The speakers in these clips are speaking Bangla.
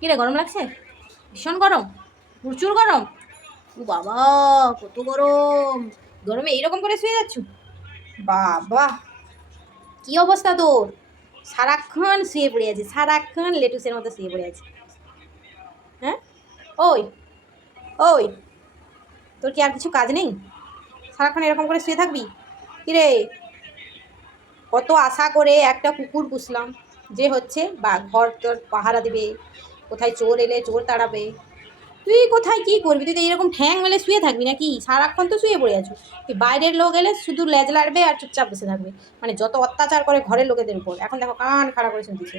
কি রে গরম লাগছে? ভীষণ গরম। প্রচুর গরম। ও বাবা, কত গরম। গরমে এইরকম করে শুয়ে যাচ্ছ? বাবা, কি অবস্থা তোর? সারাক্ষণ শুয়ে পড়ে আছে সারাক্ষণ লেটুসের মতো শুয়ে পড়ে আছে হ্যাঁ? ওই ওই, তোর কি আর কিছু কাজ নেই? সারাক্ষণ এরকম করে শুয়ে থাকবি? কিরে, কত আশা করে একটা কুকুর পুষলাম। যে হচ্ছে বা ঘর তোর পাহারা দেবে কোথায় চোর এলে চোর তাড়াবে? তুই কোথায় কি করবি? তুই তো এরকম ঠ্যাং মেলে শুয়ে থাকবি নাকি? সারাক্ষণ তো শুয়ে পড়ে আছো। তুই বাইরের লোক এলে শুধু লেজ লাড়বে আর চুপচাপ বসে থাকবে। মানে যত অত্যাচার করে ঘরের লোকেদের উপর। এখন দেখো কান খাড়া করে শুনতেছে।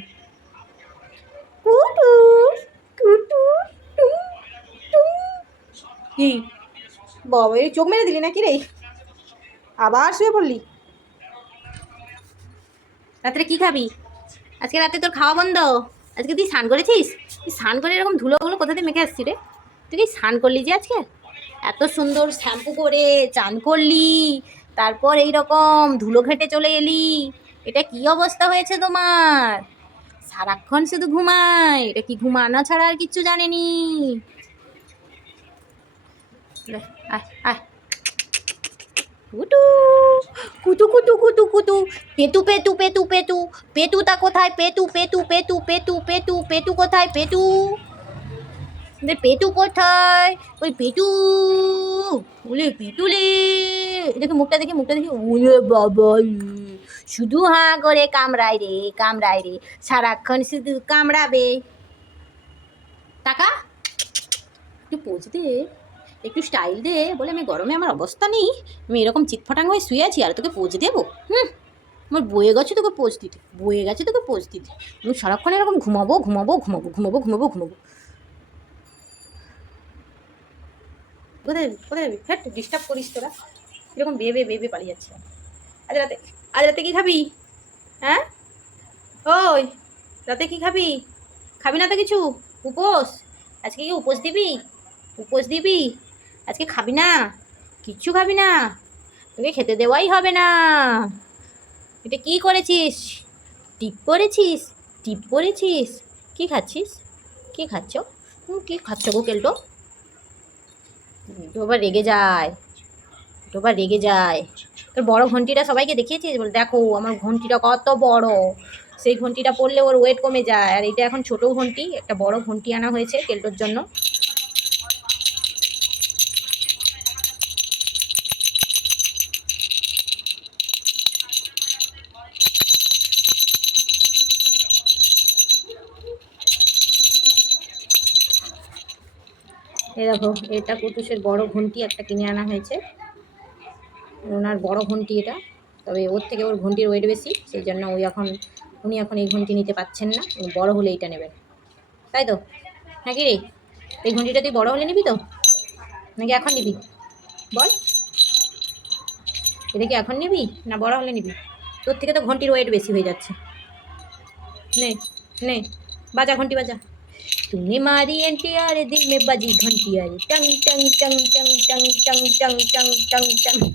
কি? বাবা, এই চোখ মেরে দিলি নাকি রে? আবার শুয়ে পড়লি? রাত্রে কি খাবি? আজকে রাতে তোর খাওয়া বন্ধ? আজকে তুই স্নান করেছিস? তুই স্নান করে এরকম ধুলোগুলো কোথা থেকে মেখে আসছি রে? তুই কি স্নান করলি যে আজকে? এত সুন্দর শ্যাম্পু করে চান করলি, তারপর এই রকম ধুলো ঘেটে চলে এলি, এটা কি অবস্থা হয়েছে তোমার? সারাক্ষণ শুধু ঘুমায়, এটা কি ঘুমানো ছাড়া আর কিচ্ছু জানেনি। আয় আয়। কুটু কুতু কুতু কুতু কুতু পেতু পেতু পেতু পেতু পেতুটা কোথায়? পেতু পেতু পেতু পেতু পেতু পেতু কোথায়? পেতু পেতু কোথায়? ওই পেতু ওলে পেতুলে দেখি মুখটা দেখি মুখটা দেখি ওলে বাবা শুধু হাঁ করে কামড়ায় রে কামড়ায় রে। সারাক্ষণ শুধু কামড়াবে। টাকা? একটু দে। একটু স্টাইল দে বলে আমি গরমে আমার অবস্থা নেই। আমি এরকম চিৎফটাং হয়ে শুয়ে আছি, আর তোকে পোজ দেবো? হুম। আমার বয়ে গেছে তোকে পোজ দিতে, বয়ে গেছে তোকে পোজ দিতে। আমি সারাক্ষণ এরকম ঘুমাবো ঘুমাবো ঘুমাবো ঘুমাবো ঘুমাবো ঘুমাবো। কোথায় কোথায় যাবি? হ্যাঁ ডিস্টার্ব করিস তোরা। এরকম বেয়ে বেয়ে পালিয়ে যাচ্ছে। আজ রাতে আজ রাতে কি খাবি? হ্যাঁ? ওই, রাতে কি খাবি? খাবি না তো কিছু? উপোস? আজকে কি উপোস দিবি? উপোস দিবি? আজকে খাবি না? কিচ্ছু খাবি না? তোকে খেতে দেওয়াই হবে না। এটা কি করেছিস? টিপ করেছিস? টিপ করেছিস? কি খাচ্ছিস? কি খাচ্ছ? কি খাচ্ছ গো কেলটো? আবার রেগে যায়। আবার রেগে যায়। তোর বড় ঘন্টিটা সবাইকে দেখিয়েছিস? বলে, দেখো, আমার ঘন্টিটা কত বড়। সেই ঘন্টিটা পড়লে ওর ওয়েট কমে যায়। আর এটা এখন ছোট ঘন্টি, একটা বড় ঘন্টি আনা হয়েছে কেলটোর জন্য। এই দেখো, এটা কুটুসের বড় ঘন্টি একটা কিনে আনা হয়েছে। ওনার বড় ঘন্টি এটা। তবে ওর থেকে ওর ঘন্টির ওয়েট বেশি, সেই জন্য ওই এখন, উনি এখন এই ঘন্টি নিতে পাচ্ছেন না। বড় হলে এইটা নেবেন। তাই তো? নাকি রে? এই ঘন্টিটা তুই বড় হলে নিবি তো? নাকি এখন নিবি? বল। এটা কি এখন নিবি না বড় হলে নিবি? তোর থেকে তো ঘন্টির ওয়েট বেশি হয়ে যাচ্ছে। নে নে, বাজা ঘন্টি বাজা। तूने मारी एनटीआर दिल में बजी घंटी आई टंग टंग टंग टंग टंग टंग टंग टंग टंग टंग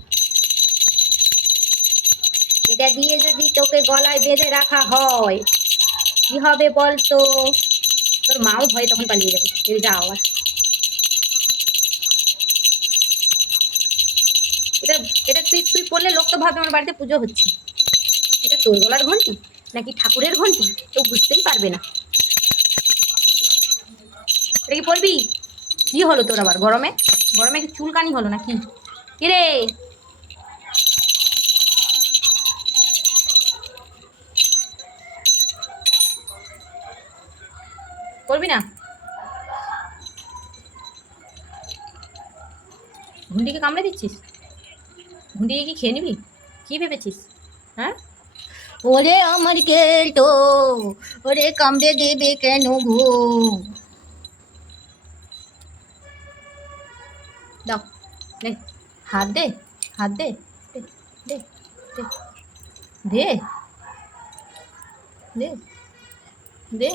এটা দিয়ে যদি তোকে গলায় বেঁধে রাখা হয় কি হবে বল তো তোর মাও ভয় তখন পালিয়ে যাবে এই যা আওয়াজ এটা এটা তুই তুই পড়লে লোক তো ভাবে আমার বাড়িতে পুজো হচ্ছে এটা তোর গলার ঘন্টি নাকি ঠাকুরের ঘন্টি কেউ বুঝতেই পারবে না এটা কি পরবি? কি হলো তোর আবার? গরমে? গরমে কি চুলকানি হলো নাকি? কি রে করবি না? ঘুন্ডিকে কামড়ে দিচ্ছিস? ঘুন্ডিকে কি খেয়ে নিবি? কি ভেবেছিস? হ্যাঁ? ওরে আমার কেলটো, ওরে কামড়ে দেবে কেন গো? দাও দে হাত দে হাত দে দে দে দে দে দে দে।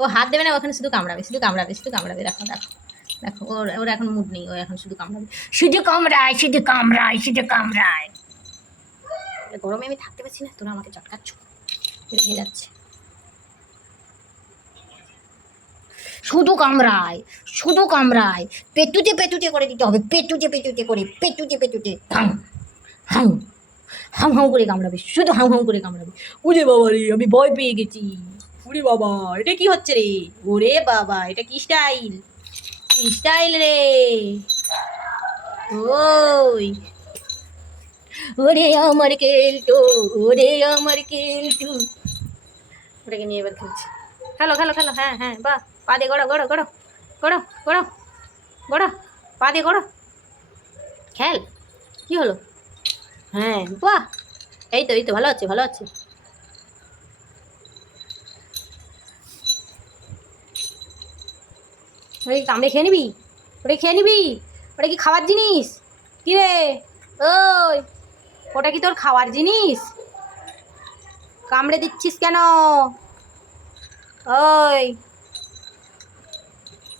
ও হাত দেবে না ওখানে শুধু কামড়াবে শুধু কামড়াবে শুধু কামড়াবে, দেখো দেখো দেখো, ওর ওর এখন মুড নেই, ও এখন শুধু কামড়াবে। শুধু কামড়ায় শুধু কামড়ায় শুধু কামড়ায়। গরমে আমি থাকতে পারছি না, তোরা আমাকে চটকাচ্ছ রেগে যাচ্ছে। শুধু কামড়ায় শুধু কামড়ায়। পেটুতে পেটুতে করে দিতে হবে, পেটুতে পেটুতে করে, পেটুতে পেটুতে। হাম হাম হাম হাম করে কামড়াবে, শুধু হাম হাম করে কামড়াবে। উরে বাবা রে, আমি ভয় পেয়ে গেছি। উরে বাবা, এটা কি হচ্ছে রে? ওরে বাবা, এটা কি স্টাইল? স্টাইল রে? ওই। ওরে আমার কেলটু, ওরে আমার কেলটু। ওটাকে নিয়ে এবার খেলছি। খেলো খেলো খেলো হ্যাঁ হ্যাঁ বাহ। পা দিয়ে গড়ো গড়ো গড়ো গড়ো গড়ো গড়ো পা গড়ো খেল কি হলো হ্যাঁ বাহ এই তো এই তো ভালো আছে ভালো আছে কি কামড়ে খেয়ে নিবি ওটা খেয়ে নিবি ওটা কি খাওয়ার জিনিস. কি রে? ওই, ওটা কি তোর খাওয়ার জিনিস? কামড়ে দিচ্ছিস কেন? ওই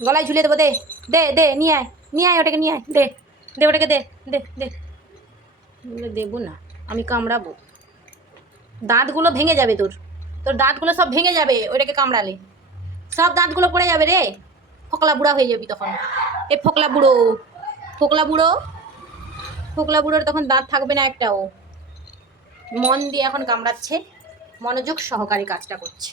গলায় ঝুলিয়ে দেবো, দে দে দে, নিয়ে আয় নিয়ে আয় ওটাকে, নিয়ে আয়, দে দে ওটাকে, দে দে দে। দেবো না, আমি কামড়াবো। দাঁতগুলো ভেঙে যাবে তোর। তোর দাঁতগুলো সব ভেঙে যাবে, ওইটাকে কামড়ালে। সব দাঁতগুলো পড়ে যাবে রে। ফোকলা বুড়া হয়ে যাবি তখন। এ ফোকলা বুড়ো ফোকলা বুড়ো, ফোকলা বুড়োর তখন দাঁত থাকবে না একটাও মন দিয়ে এখন কামড়াচ্ছে, মনোযোগ সহকারে কাজটা করছে।